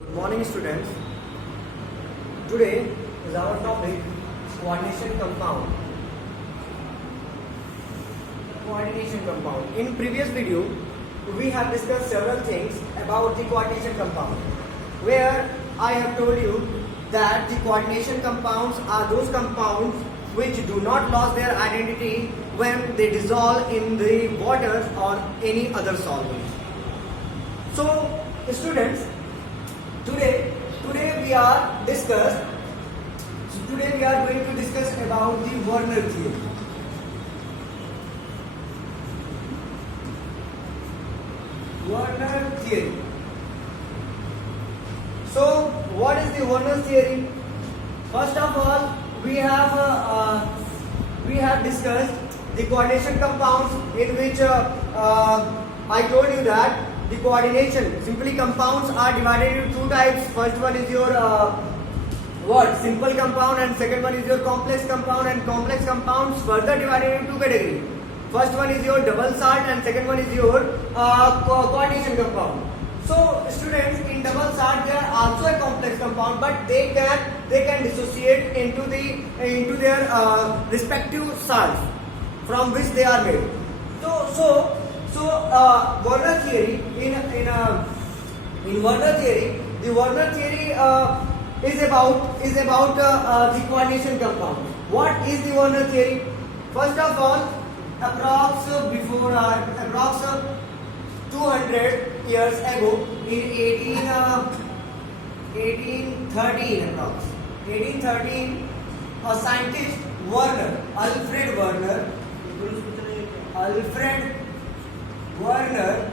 Good morning, students. Today is our topic coordination compound. Coordination compound. In previous video, we have discussed several things about the coordination compound, where I have told you that the coordination compounds are those compounds which do not lose their identity when they dissolve in the water or any other solvent. So, students, Today we are going to discuss about the Werner theory. Werner theory. So, what is the Werner theory? First of all, we have discussed the coordination compounds, in which I told you that the coordination simply compounds are divided into two types. First one is your simple compound, and second one is your complex compound. And complex compounds further divided into two categories. First one is your double salt, and second one is your coordination compound. So students, in double salt they are also a complex compound, but they can dissociate into their respective salts from which they are made. So Werner theory, in Werner theory, the Werner theory is about the coordination compound. What is the Werner theory? First of all, approx 200 years ago, in 1813, a scientist, Alfred Werner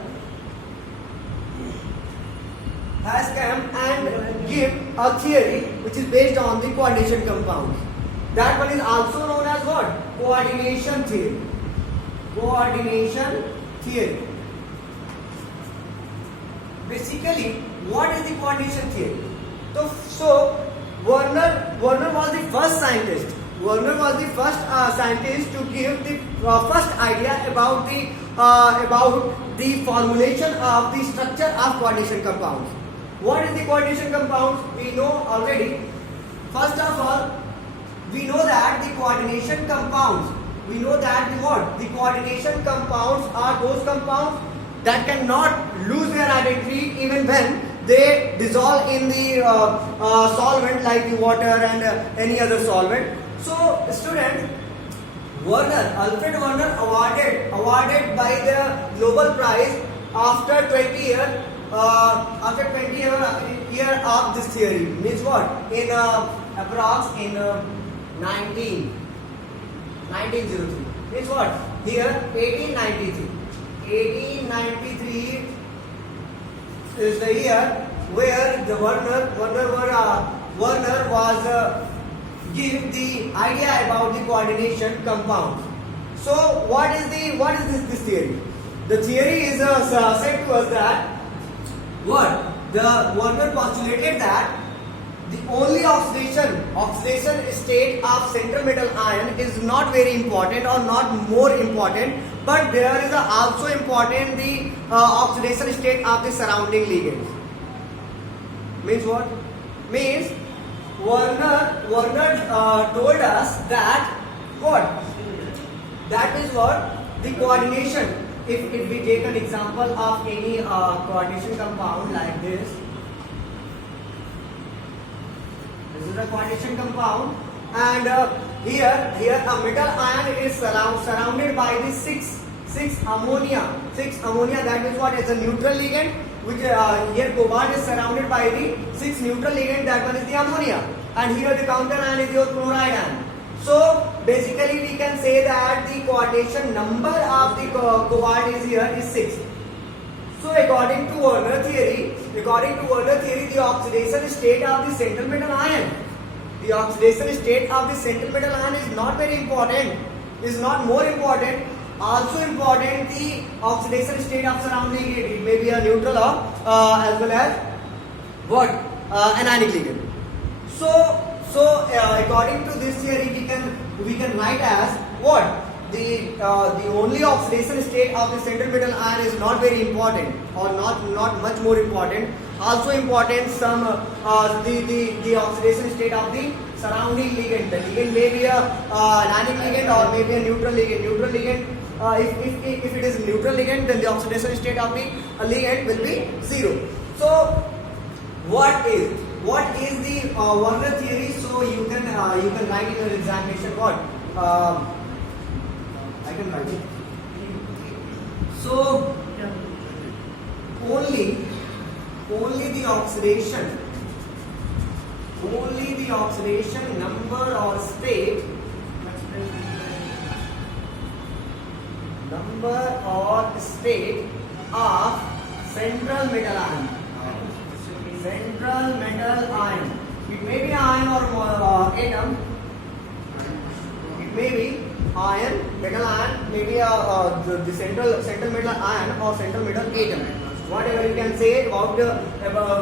has come and give a theory which is based on the coordination compounds. That one is also known as what? Coordination theory. Coordination theory. Basically, what is the coordination theory? So Werner was the first scientist. Werner was the first scientist to give the first idea about the formulation of the structure of coordination compounds. What is the coordination compounds? We know already. First of all, we know that the coordination compounds. We know that the coordination compounds are those compounds that cannot lose their identity even when they dissolve in the solvent like the water and any other solvent. So, students, Alfred Werner awarded by the Nobel Prize after 20 years of this theory. Means what? In approx in 1903. Means what? Here 1893. 1893 is the year where the Werner was give the idea about the coordination compounds. So what is this theory? The theory is said to us that Werner postulated that the only oxidation state of central metal ion is not very important or not more important, but there is also important the oxidation state of the surrounding ligands. Means what? Means Werner told us that that is what the coordination. If we take an example of any coordination compound like this is a coordination compound, and here a metal ion is surrounded by the six ammonia. That means what is a neutral ligand, which here cobalt is surrounded by the 6 neutral ligand. That one is the ammonia, and here the counter ion is your chloride ion. So basically we can say that the coordination number of the cobalt is here is 6. So according to Werner theory, the oxidation state of the central metal ion, is not very important, is not more important. Also important the oxidation state of surrounding ligand. It may be a neutral or as well as anionic ligand. So according to this theory, we can write as what? The only oxidation state of the central metal ion is not very important or not much more important. Also important, some the oxidation state of the surrounding ligand. The ligand may be a anionic ligand or maybe a neutral ligand. Neutral ligand, if it is neutral ligand, then the oxidation state of the ligand will be 0. So what is the Werner theory? So you can write in your examination what I can write it. So only the oxidation number or state of central metal ion. Central metal ion. It may be ion or atom. It may be ion, metal ion, maybe the central metal ion or central metal atom. Whatever you can say about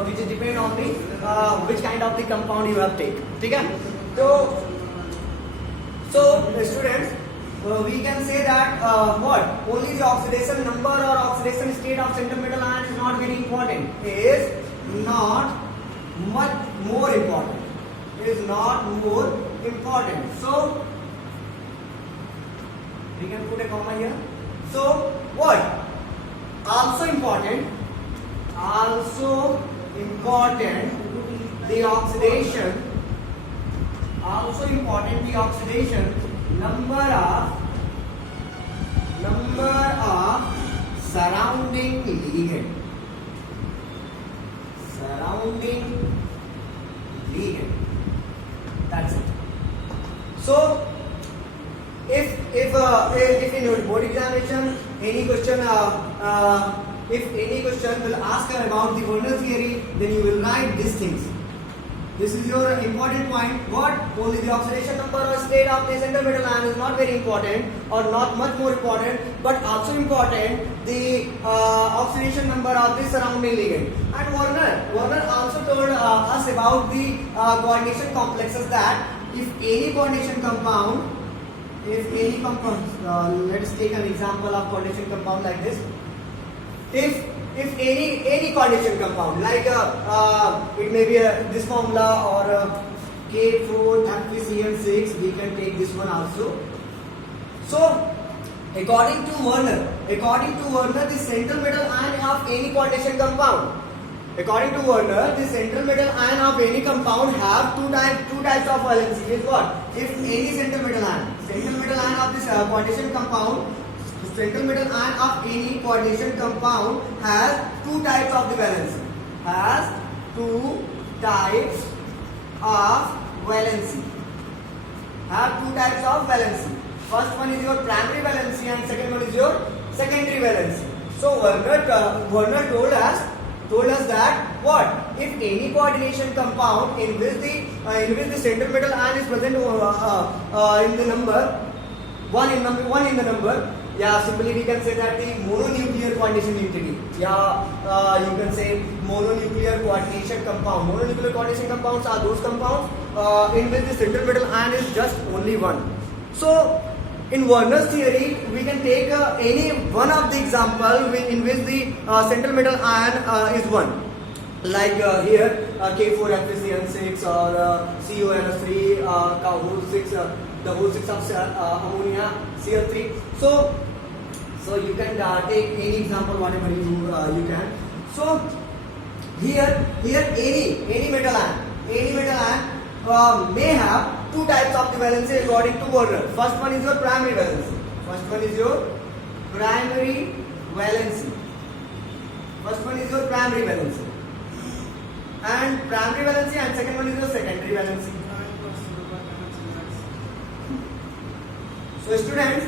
which is depend on the which kind of the compound you have taken. Okay? So students, we can say that only the oxidation number or oxidation state of central metal ion is not very important. Is not much more important. Is not more important. So we can put a comma here. So what? Also important, the oxidation. Also important, the oxidation number of surrounding ligand. That's it. So if in your board examination any question if any question will ask about the Werner theory, then you will write these things. This is your important point. What? Only the oxidation number or state of the central metal ion is not very important or not much more important, but also important the oxidation number of the surrounding ligand. And Werner also told us about the coordination complexes, that if any coordination compound, let us take an example of coordination compound like this. If any coordination compound, like it may be this formula or K4FeCl6, we can take this one also. So according to Werner, the central metal ion of any coordination compound. According to Werner, the central metal ion of any compound have two types of valency. Is what? If any central metal ion of this coordination compound, central metal ion of any coordination compound has two types of the valency. Has two types of valency. First one is your primary valency and second one is your secondary valency. So Werner told us that what? If any coordination compound in which the central metal ion is present in the number one in the number, simply we can say that the mononuclear coordination entity. You can say mononuclear coordination compound. Mononuclear coordination compounds are those compounds in which the central metal ion is just only one. So in Werner's theory, we can take any one of the example in which the central metal ion is one. Like here K4FeCl6 or CONS3, the whole 6 of ammonia Cl3. So you can take any example whatever you can. So here any metal ion may have two types of the valency according to Werner. First one is your primary valency. And primary valency, and second one is your secondary valency. So students,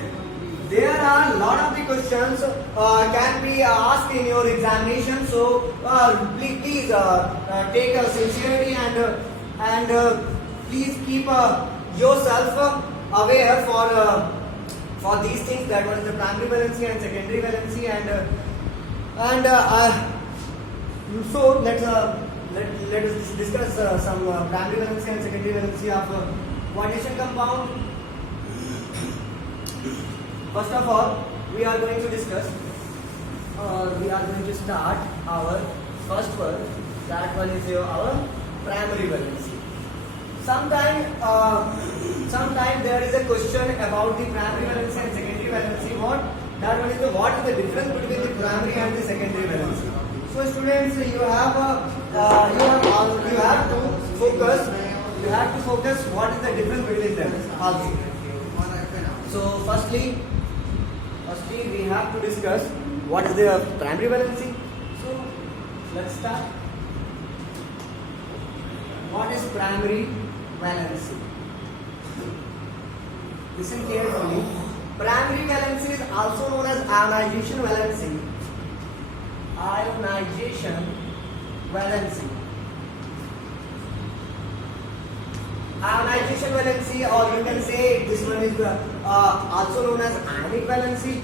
there are a lot of the questions can be asked in your examination. So please take a sincerity and please keep yourself aware for these things. That one is the primary valency and secondary valency, so let us discuss some primary valency and secondary valency of coordination compound. First of all, we are going to start our first one. That one is our primary valency. Sometime there is a question about the primary valency and secondary valency. That one is what is the difference between the primary and the secondary valency. So students, you have to focus. You have to focus what is the difference between them also. So firstly we have to discuss what is the primary valency. So let's start. What is primary valency? Listen carefully. Primary valency is also known as ionization valency. Ionization valency. Ionization valency, or you can say this one is also known as ionic valency.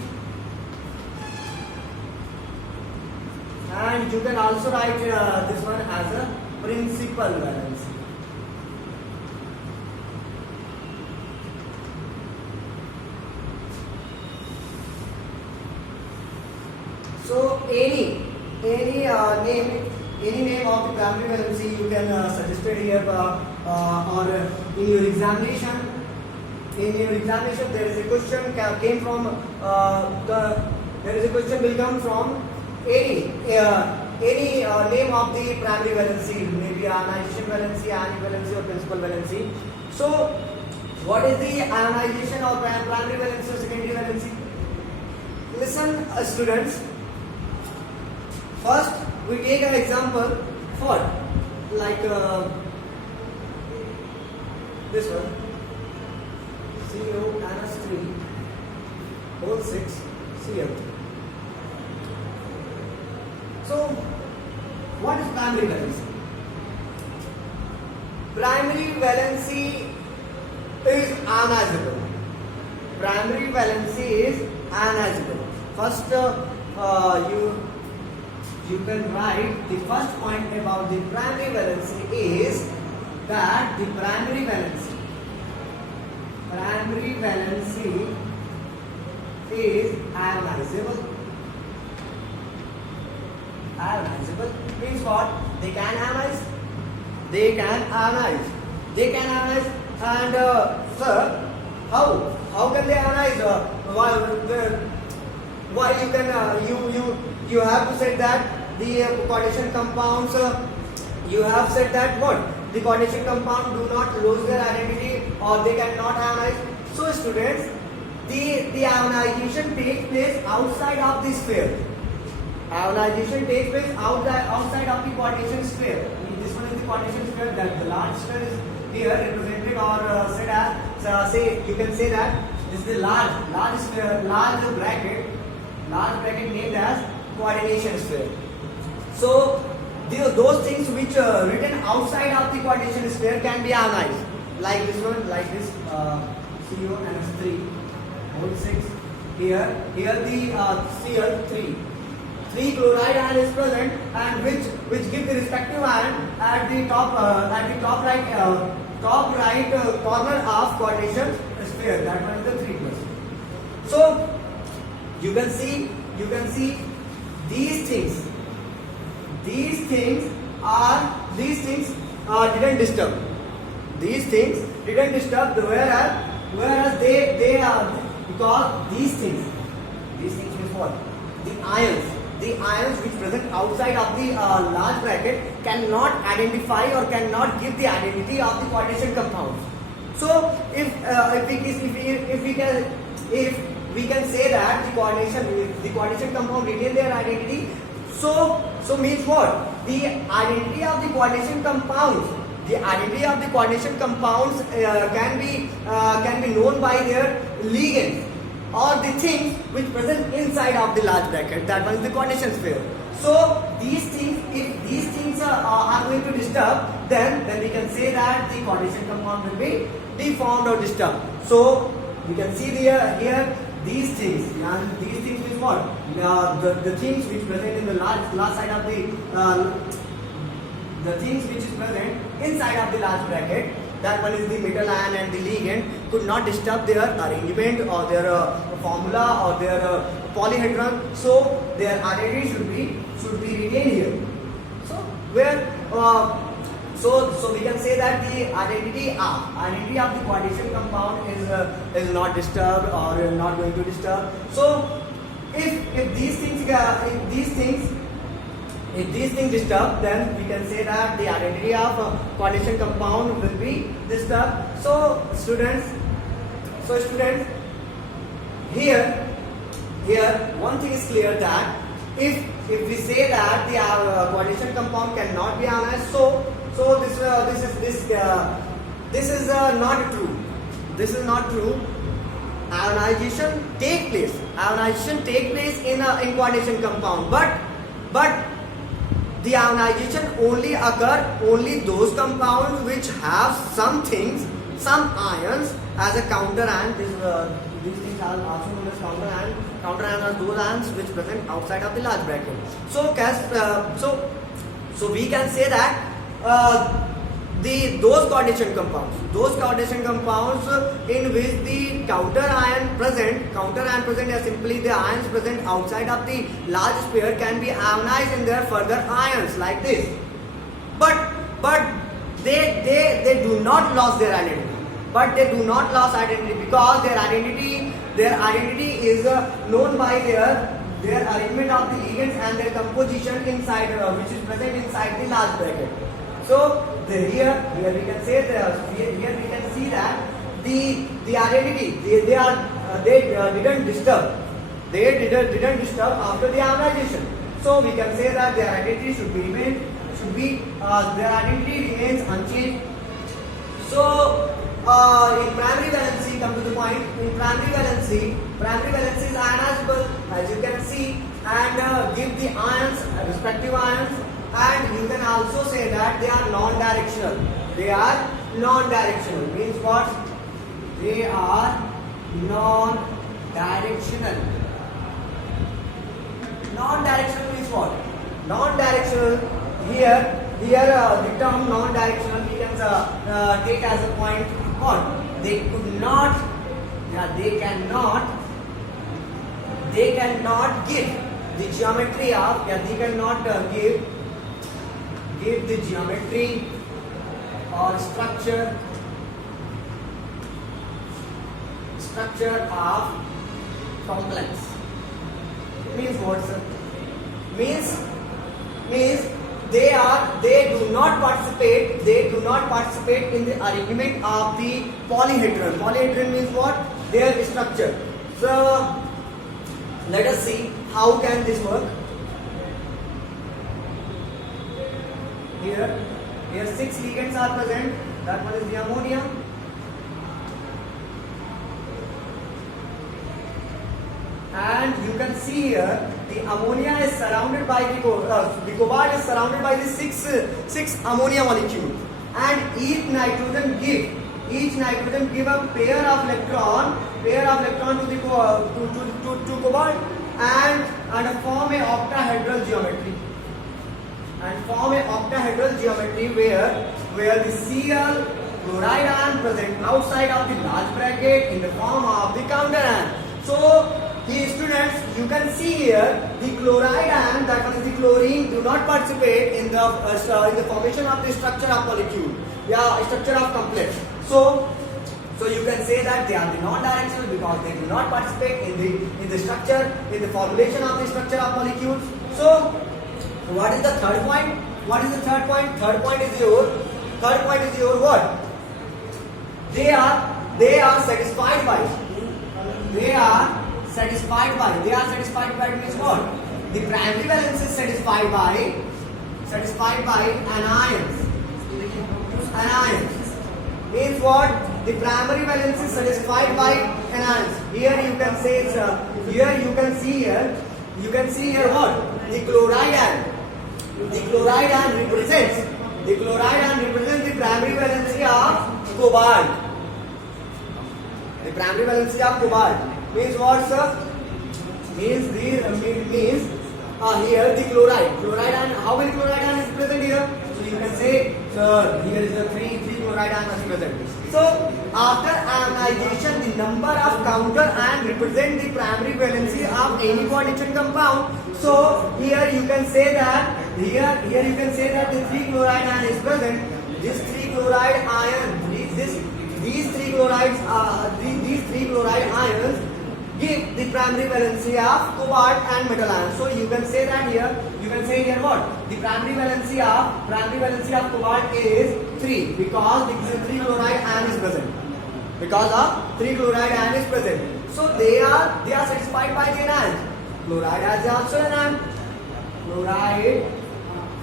And you can also write this one as a principal valency. So any name of the primary valency you can suggest it here, or in your examination. In your examination, there is a question came from there is a question will come from any name of the primary valency, maybe ionization valency, ionic valency, or principal valency. So, what is the ionization or primary valency or secondary valency? Listen, students. First, we take an example for like this one, CONS3(6)Cl. So, what is primary valency? Primary valency is ionizable. Primary valency is ionizable. First, you can write the first point about the primary valency is that the primary valency is ionizable. Ionizable means what? They can ionize. And sir, how can they ionize? Why you can you have to say that the coordination compounds. You have said that what? The coordination compound do not lose their identity, or they cannot ionize. So students, the ionization takes place outside of the sphere. Ionization takes place outside of the coordination sphere. This one is the coordination sphere. That the large sphere is here represented, or said as you can say that this is the large sphere, large bracket named as coordination sphere. So those things which are written outside of the coordination sphere can be ionized, like this one, like this CONS3(6). Here the Cl3 chloride ion is present, and which give the respective ion at the top right corner of coordination sphere. That one is the 3+. So you can see these things didn't disturb. These things didn't disturb, whereas they are, because these things is what? The ions which present outside of the large bracket cannot identify or cannot give the identity of the coordination compounds. So if we can say that the coordination compound retain their identity, so means what? The identity of the coordination compounds can be known by their ligands, or the things which present inside of the large bracket. That one is the coordination sphere. So these things, if these things are going to disturb, then we can say that the coordination compound will be deformed or disturbed. So we can see here these things, and these things is what? The things which present in the large side of the things which is present inside of the large bracket, that one is the metal ion and the ligand, could not disturb their arrangement or their formula or their polyhedron. So their identity should be retained here. So where so we can say that the identity of the coordination compound is not disturbed or not going to disturb. So if these things disturb, then we can say that the identity of coordination compound will be disturbed. So students, here one thing is clear, that if we say that the coordination compound cannot be ionized, so this is not true. This is not true. Ionization take place in coordination compound, but the ionization only those compounds which have some ions as a counter ion. These things are also known as counter ion. Counter ion are those ions which present outside of the large bracket. So we can say that those coordination compounds in which the counter ion present is simply the ions present outside of the large sphere can be ionized in their further ions like this. But they do not lose their identity. Because their identity is known by their arrangement of the ligands and their composition inside, which is present inside the large bracket. So here we can say here we can see that the identity they didn't disturb. They didn't disturb after the ionization. So we can say that their identity their identity remains unchanged. So in primary valency, come to the point. In primary valency is ionizable, as you can see, and give the ions, respective ions. And you can also say that they are non-directional. Means what? They are non-directional. Non-directional means what? Non-directional. Here the term non-directional we can take as a point. What? They cannot give the geometry of. They cannot give the geometry or structure of complex. Means what, sir? Means they do not participate in the arrangement of the polyhedron. Polyhedron means what? Their structure. So let us see how can this work. Here 6 ligands are present. That one is the ammonia. And you can see here the ammonia is surrounded by the cobalt is surrounded by the six ammonia molecules, and each nitrogen give a pair of electron to the to cobalt and form a octahedral geometry. Where the Cl chloride ion present outside of the large bracket in the form of the counter ion. So the students, you can see here the chloride ion, that one is the chlorine, do not participate in the formation of the structure of molecule, structure of complex. So you can say that they are the non-directional because they do not participate in the structure, in the formulation of the structure of molecules. So what is the third point? Third point is your what? They are satisfied by. They are satisfied by means what? The primary valence is satisfied by anions. Means what? The primary valence is satisfied by anions. Here you can say you can see here what? The chloride ion. The chloride ion represents the primary valency of cobalt. The primary valency of cobalt means what, sir? Means here the chloride ion. How many chloride ion is present here? So you can say, sir, here is the three chloride ion is present. So after ionization, the number of counter ion represent the primary valency of any coordination compound. So here you can say that here you can say that the 3 chloride ion is present. This 3 chloride ion, these 3 chlorides, these 3 chloride ions give the primary valency of cobalt and metal ion. So you can say that here. You can say here what? The primary valency of cobalt is 3 because the 3 chloride ion is present. Because of 3 chloride ion is present. So they are satisfied by the anion. Chloride has also an ion.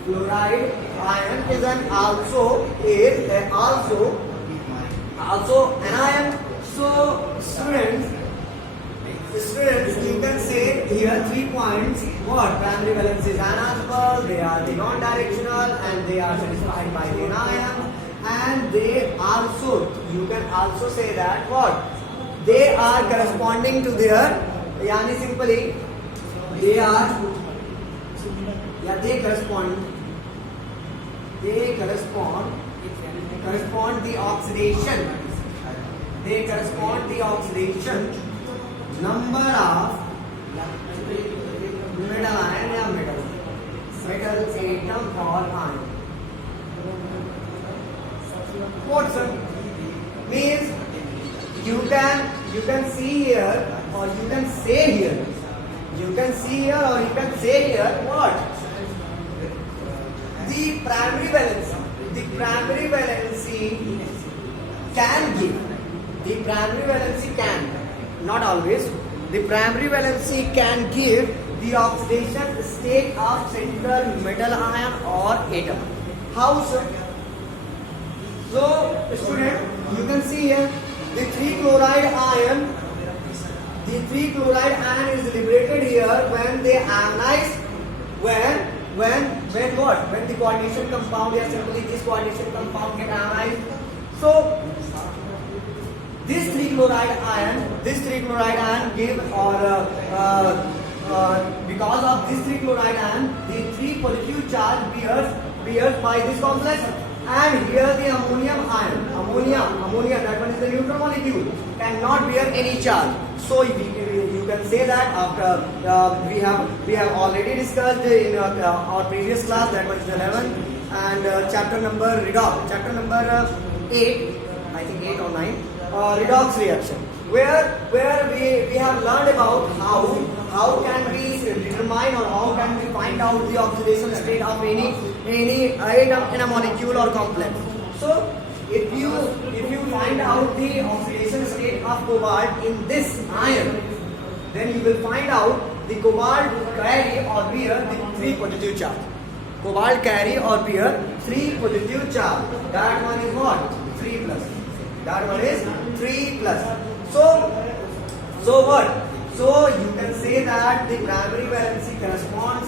Chloride ion is also an ion. So students, you can say here 3 points. What? Primary valency is ionizable, they are the non-directional, and they are satisfied by the anion. And they also, you can also say that what? They are corresponding to their, yani simply, they correspond the oxidation. They correspond the oxidation number of metal ion या metal atom or ion. What sir? Means you can see here or you can say here. You can see here or you can say here what? The primary valency can give. The primary valency can, not always. The primary valency can give the oxidation state of central metal ion or atom. How so? So, student, you can see here the 3 chloride ion. The 3 chloride ion is liberated here when they ionize. When what? When the coordination compound, or simply this coordination compound get ionized. So this 3 chloride ion give because of this 3 chloride ion, the 3 positive charge bears by this complex, and here the ammonium ion, ammonia, that one is the neutral molecule, cannot bear any charge. So you can say that after we have already discussed in our previous class, that was 11, and chapter number redox, chapter number 8, I think 8 or 9, redox reaction, where we have learned about how can we determine or how can we find out the oxidation state of any atom in a molecule or complex. So if you find out the oxidation state of cobalt in this ion, then you will find out the cobalt carry or bear the 3 positive charge. Cobalt carry or bear 3 positive charge. That one is what? 3 plus. That one is 3 plus. So what? So you can say that the primary valency correspond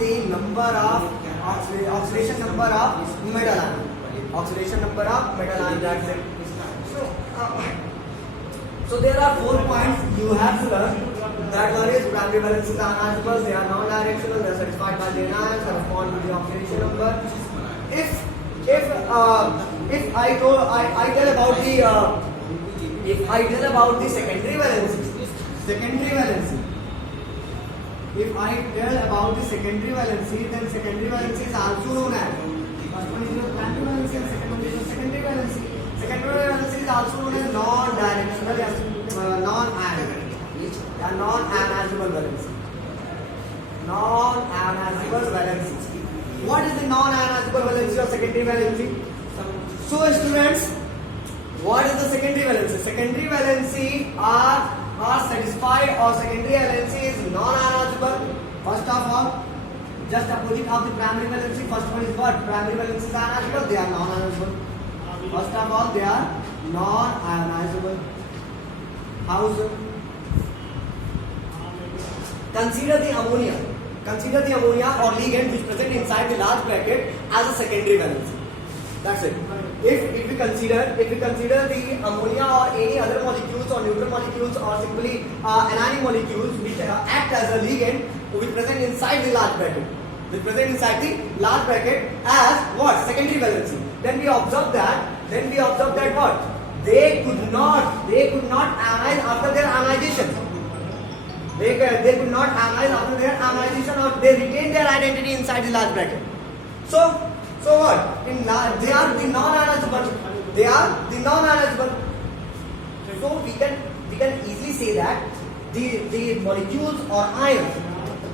the number of oxidation number of metal ion. Oxidation number of metal ion, that's it. So there are 4 points you have to learn. That one is primary valency is ionizable, they are non-directional, they are satisfied by the anions, correspond to the oxidation number. If I tell about the secondary valency, if I tell about the secondary valency, then secondary valency is also known as, first one is your primary valency and second one is your secondary valency. Secondary valency is also known as non-directional, non-ionizable valency. Non-ionizable valency. What is the non-ionizable valency or secondary valency? So students, what is the secondary valency? Secondary valency are satisfied, or secondary valency is non-ionizable. First of all, just opposite of the primary valency. First one is what? Primary valency is ionizable, they are non-ionizable. First of all, they are non-ionizable. How so? Consider the ammonia or ligand which present inside the large bracket as a secondary valency. That's it. If we consider the ammonia or any other molecules or neutral molecules or simply anionic molecules which act as a ligand which present inside the large bracket, as what? Secondary valency. Then we observe that what? They could not ionize after their ionization. They could not analyze after their analyzation, or they retain their identity inside the large bracket. So what? They are the non-analyzable. They are the non-analyzable. So we can easily say that the molecules or ions,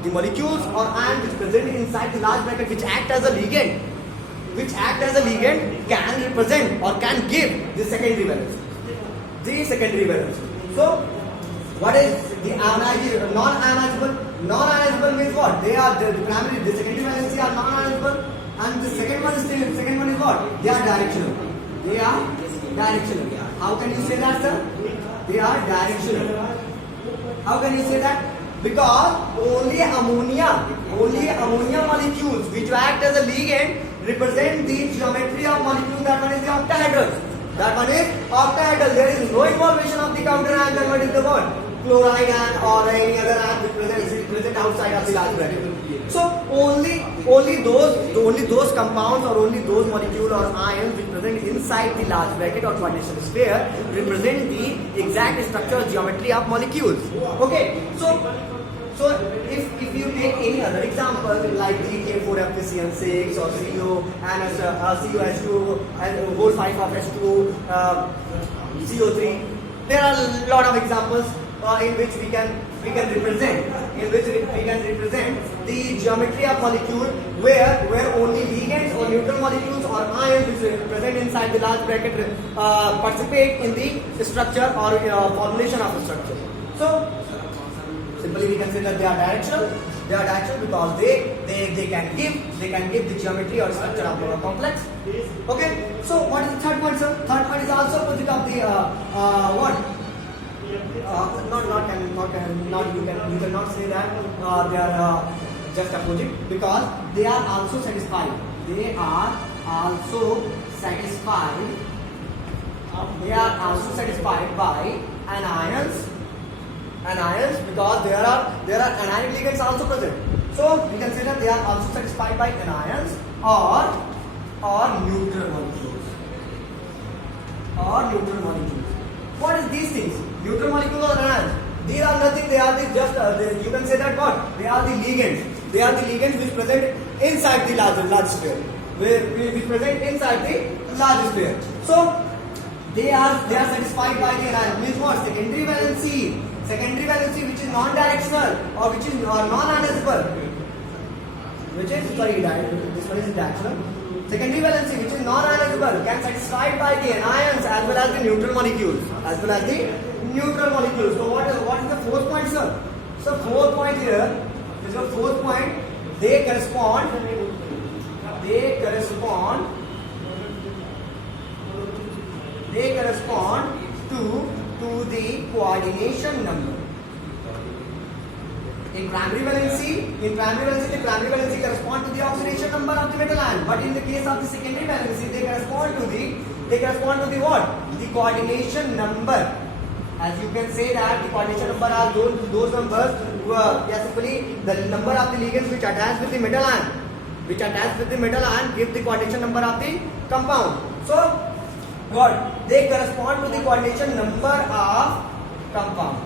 which present inside the large bracket, which act as a ligand, can represent or can give the secondary valence. So what is the non-ionizable? Non-ionizable means what? They are the secondary valency are non-ionizable, and the second one is what? They are directional. How can you say that, sir? They are directional. How can you say that? Because only ammonia molecules which act as a ligand represent the geometry of molecule. That one is the octahedral. There is no involvement of the counter ion. That one is the what? Chloride ion or any other ion which present outside of the large bracket. So only those compounds or only those molecules or ions which present inside the large bracket or coordination sphere represent the exact structural geometry of molecules. Okay, so if you take any other example like the K4FeCN6 or CO and COH2 and whole 5 of H2, CO3, there are a lot of examples in which we can represent the geometry of molecule where only ligands or neutral molecules or ions which are present inside the large bracket participate in the structure or formulation of the structure. So simply we can say that they are directional. They are directional because they can give the geometry or structure of the complex. Okay. So what is the third point, sir? Third point is also opposite of the what? You cannot say that they are just opposite, because they are also satisfied. They are also satisfied by anions, because there are anionic ligands also present. So we can say that they are also satisfied by anions or neutral molecules. What is these things? Neutral molecules or anions? These are nothing. They are you can say that what? They are the ligands. They are the ligands which present inside the large sphere. Which present inside the large sphere. So they are satisfied by the anion. Means what? Secondary valency which is non-directional or which is non-ionizable. This one is directional. Secondary valency which is non-ionizable can satisfied by the anions as well as the neutral molecules. So what is the fourth point, sir? So fourth point here is the fourth point. They correspond to the coordination number. In primary valency, the primary valency corresponds to the oxidation number of the metal ion. But in the case of the secondary valency, they correspond to the what? The coordination number. As you can say that the coordination number are those numbers who are simply the number of the ligands which attach with the metal ion. Give the coordination number of the compound. So what? They correspond to the coordination number of compound.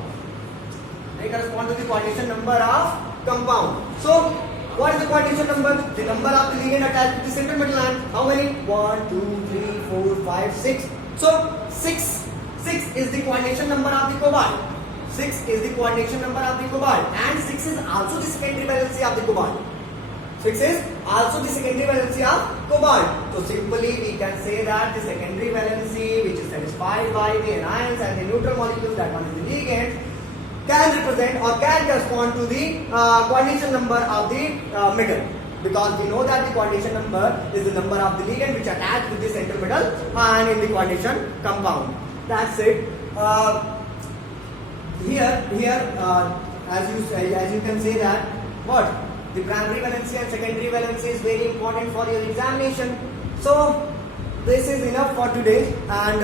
So what is the coordination number? The number of the ligand attached to the central metal ion. How many? 1, 2, 3, 4, 5, 6. So 6 is the coordination number of the cobalt. And 6 is also the secondary valency of the cobalt. So simply we can say that the secondary valency which is satisfied by the anions and the neutral molecules, that one is the ligand, can represent or can correspond to the coordination number of the metal, because we know that the coordination number is the number of the ligand which attach with the central metal ion in the coordination compound. That's it. Here, as you can say that what? The primary valency and secondary valency is very important for your examination. So this is enough for today, and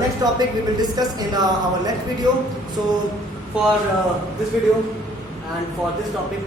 next topic we will discuss in our next video. So for this video and for this topic,